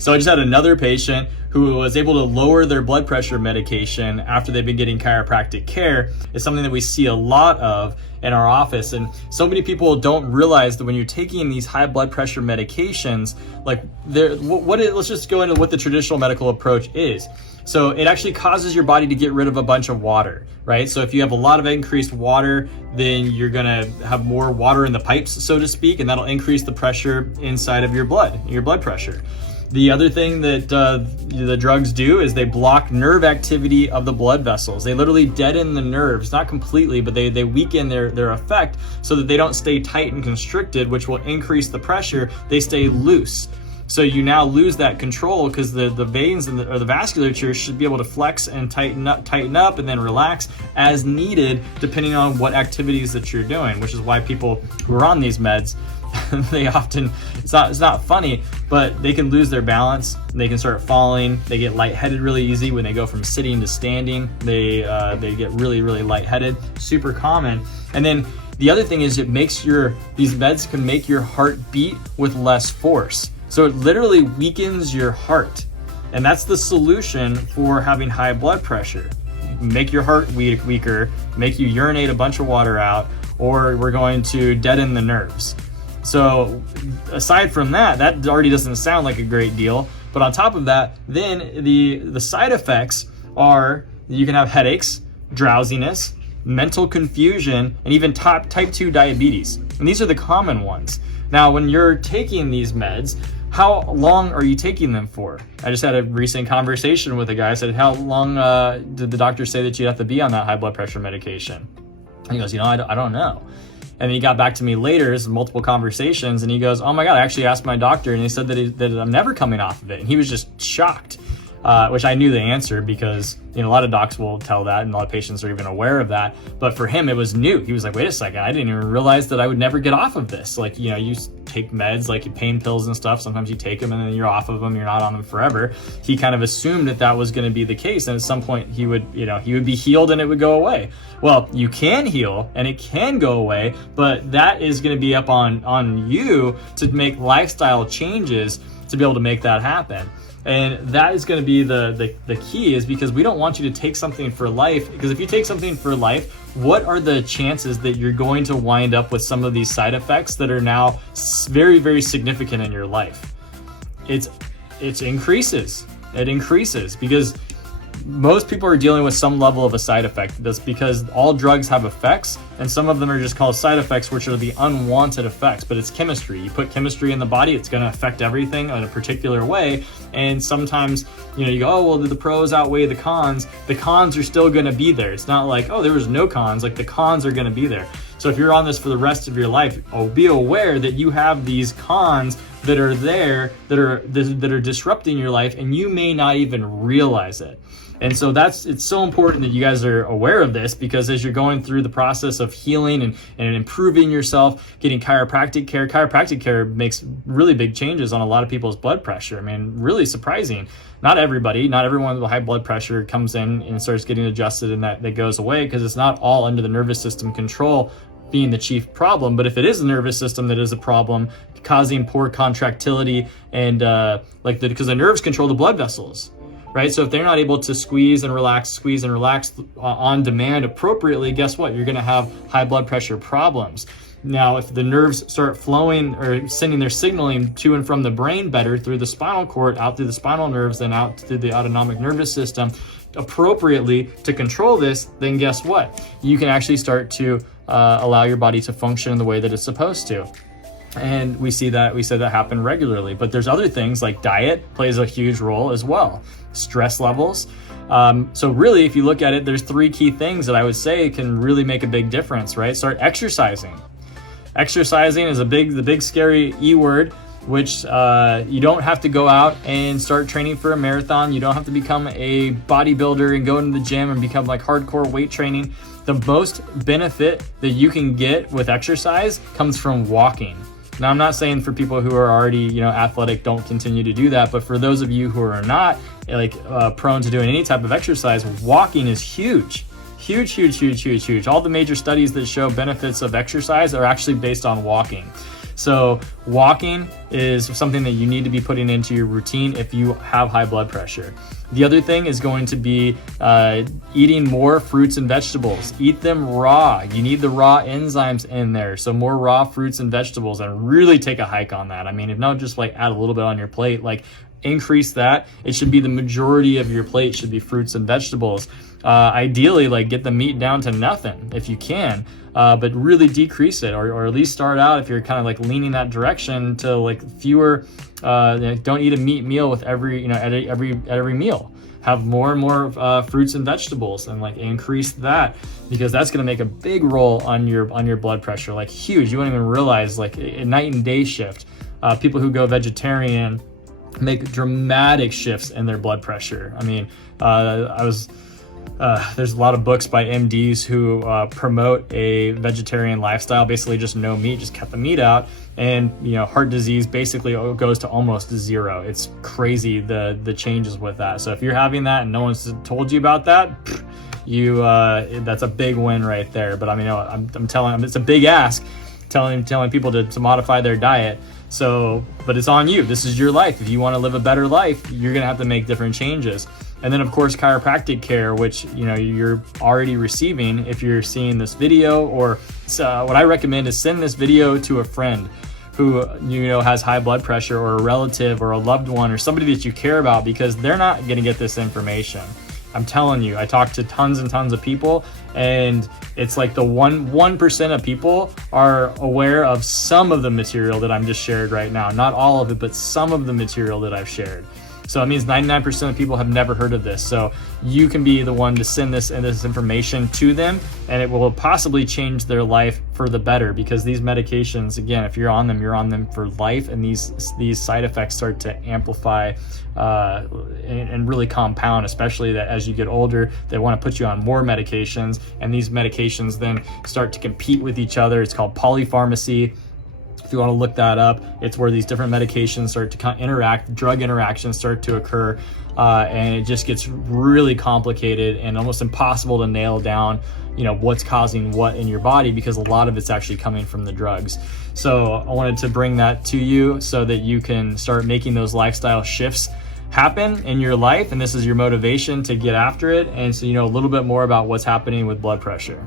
So I just had another patient who was able to lower their blood pressure medication after they've been getting chiropractic care. It's something that we see a lot of in our office. And so many people don't realize that when you're taking these high blood pressure medications, like let's just go into what the traditional medical approach is. So it actually causes your body to get rid of a bunch of water, right? So if you have a lot of increased water, then you're gonna have more water in the pipes, so to speak, and that'll increase the pressure inside of your blood pressure. The other thing that the drugs do is they block nerve activity of the blood vessels. They literally deaden the nerves, not completely, but they weaken their effect so that they don't stay tight and constricted, which will increase the pressure. They stay loose. So you now lose that control because the veins or the vasculature should be able to flex and tighten up and then relax as needed depending on what activities that you're doing, which is why people who are on these meds, they often, it's not funny, but they can lose their balance. They can start falling. They get lightheaded really easy when they go from sitting to standing. They get really, really lightheaded, super common. And then the other thing is these meds can make your heart beat with less force. So it literally weakens your heart. And that's the solution for having high blood pressure. Make your heart weaker, make you urinate a bunch of water out, or we're going to deaden the nerves. So aside from that already doesn't sound like a great deal. But on top of that, then the side effects are you can have headaches, drowsiness, mental confusion, and even type 2 diabetes. And these are the common ones. Now, when you're taking these meds, how long are you taking them for? I just had a recent conversation with a guy. I said, how long did the doctor say that you'd have to be on that high blood pressure medication? And he goes, I don't know. And then he got back to me later, multiple conversations, and he goes, oh my God, I actually asked my doctor, and he said that I'm never coming off of it. And he was just shocked, which I knew the answer because a lot of docs will tell that, and a lot of patients are even aware of that. But for him, it was new. He was like, wait a second, I didn't even realize that I would never get off of this. Like, you take meds, like pain pills and stuff. Sometimes you take them and then you're off of them. You're not on them forever. He kind of assumed that was going to be the case. And at some point he would be healed and it would go away. Well, you can heal and it can go away, but that is going to be up on you to make lifestyle changes to be able to make that happen. And that is going to be the key, is because we don't want you to take something for life, because if you take something for life, what are the chances that you're going to wind up with some of these side effects that are now very, very significant in your life? It increases because most people are dealing with some level of a side effect. That's because all drugs have effects, and some of them are just called side effects, which are the unwanted effects. But it's chemistry. You put chemistry in the body, it's going to affect everything in a particular way. And sometimes, you go, oh, well, the pros outweigh the cons. The cons are still going to be there. It's not like, oh, there was no cons. Like, the cons are going to be there. So if you're on this for the rest of your life, be aware that you have these cons that are there, that are disrupting your life, and you may not even realize it. And so it's so important that you guys are aware of this, because as you're going through the process of healing and improving yourself, getting chiropractic care makes really big changes on a lot of people's blood pressure. I mean, really surprising. Not everyone with high blood pressure comes in and starts getting adjusted and that goes away, because it's not all under the nervous system control being the chief problem. But if it is the nervous system that is a problem, causing poor contractility and because the nerves control the blood vessels, right? So if they're not able to squeeze and relax on demand appropriately, guess what? You're going to have high blood pressure problems. Now, if the nerves start flowing or sending their signaling to and from the brain better through the spinal cord, out through the spinal nerves, then out through the autonomic nervous system appropriately to control this, then guess what? You can actually start to allow your body to function in the way that it's supposed to. And we said that happen regularly. But there's other things like diet plays a huge role as well. Stress levels. So really, if you look at it, there's 3 key things that I would say can really make a big difference, right? Start exercising. Exercising is the big scary E word, which you don't have to go out and start training for a marathon. You don't have to become a bodybuilder and go into the gym and become like hardcore weight training. The most benefit that you can get with exercise comes from walking. Now, I'm not saying for people who are already, athletic, don't continue to do that. But for those of you who are not prone to doing any type of exercise, walking is huge. Huge. All the major studies that show benefits of exercise are actually based on walking. So walking is something that you need to be putting into your routine if you have high blood pressure. The other thing is going to be eating more fruits and vegetables. Eat them raw. You need the raw enzymes in there. So more raw fruits and vegetables, and really take a hike on that. I mean, if not just like add a little bit on your plate, like increase that. It should be the majority of your plate should be fruits and vegetables. Ideally, like get the meat down to nothing if you can, but really decrease it, or at least start out, if you're kind of like leaning that direction, to like fewer. Don't eat a meat meal with every at every meal. Have more and more fruits and vegetables, and like increase that, because that's going to make a big role on your blood pressure, like huge. You won't even realize, like a night and day shift. People who go vegetarian make dramatic shifts in their blood pressure. I mean, there's a lot of books by MDs who promote a vegetarian lifestyle, basically just no meat, just cut the meat out, and heart disease basically goes to almost zero. It's crazy the changes with that. So if you're having that and no one's told you about that, that's a big win right there. But I mean, I'm telling them, it's a big ask, telling people to modify their diet. So, but it's on you. This is your life. If you want to live a better life, you're going to have to make different changes. And then of course, chiropractic care, which, you're already receiving if you're seeing this video, or what I recommend is send this video to a friend who, has high blood pressure, or a relative or a loved one or somebody that you care about, because they're not going to get this information. I'm telling you, I talked to tons and tons of people, and it's like the 1% of people are aware of some of the material that I'm just shared right now. Not all of it, but some of the material that I've shared. So it means 99% of people have never heard of this. So you can be the one to send this information to them, and it will possibly change their life for the better, because these medications, again, if you're on them for life, and these side effects start to amplify and really compound, especially that as you get older, they want to put you on more medications, and these medications then start to compete with each other. It's called polypharmacy. If you want to look that up, it's where these different medications start to interact, drug interactions start to occur, and it just gets really complicated and almost impossible to nail down, what's causing what in your body, because a lot of it's actually coming from the drugs. So I wanted to bring that to you so that you can start making those lifestyle shifts happen in your life, and this is your motivation to get after it, and so you know a little bit more about what's happening with blood pressure.